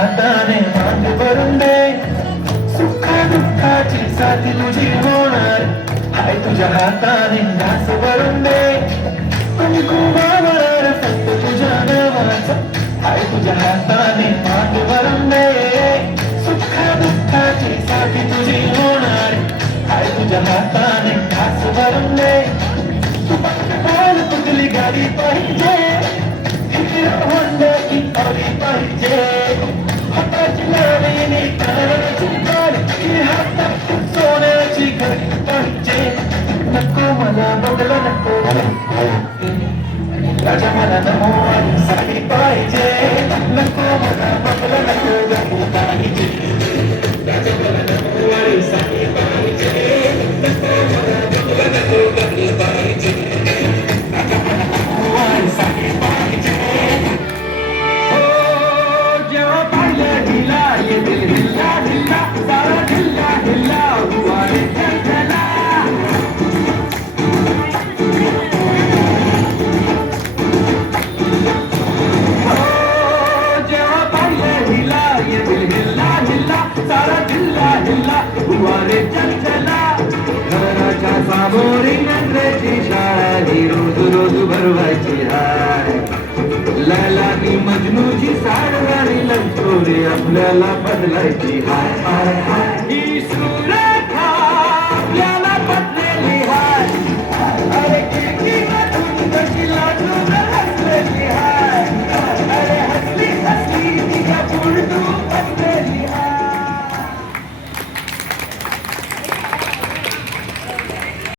हाताने मांड भरून दे, सुखा दुःखाची साथ तुझी होणार, हाय तुझ्या हाताने घास भरून दे, कुंकुमावर फक्त तुझ्या नावाचा, हाय तुझ्या हाताने मांड भरून दे, सुखा दुःखाची साथ तुझी होणार, हाय तुझ्या हाताने घास भरून दे. तू पाल तुझली गाडी पाहिजे, हिरो होंडा की ऑडी पाहिजे, हाताची लावणी कानाची बाळी, ही हातात सोन्याची घडी पाहिजे. नको मला बंगला नको, राजा मला नऊवारी साडी पाहिजे. नको मला बंगला नको, घडी पाहिजे. राजा मला नऊवारी साडी पाहिजे. नको मला बंगला नको, घडी पाहिजे. राजा मला नऊवारी साडी पाहिजे. हो जेव्हा पाहिलं ढिला ये दिल ढिल्ला ढिल्ला, सारा ढिल्ला ढिल्ला हुआ रे चंचला. घराच्या सामोरी नंद्रेची शाळा ही रोज रोज भरवायची हाय, लैलानी मजनूची साडगाणी लंचोरी आपल्याला बदलायची हाय हाय हाय. ही सूर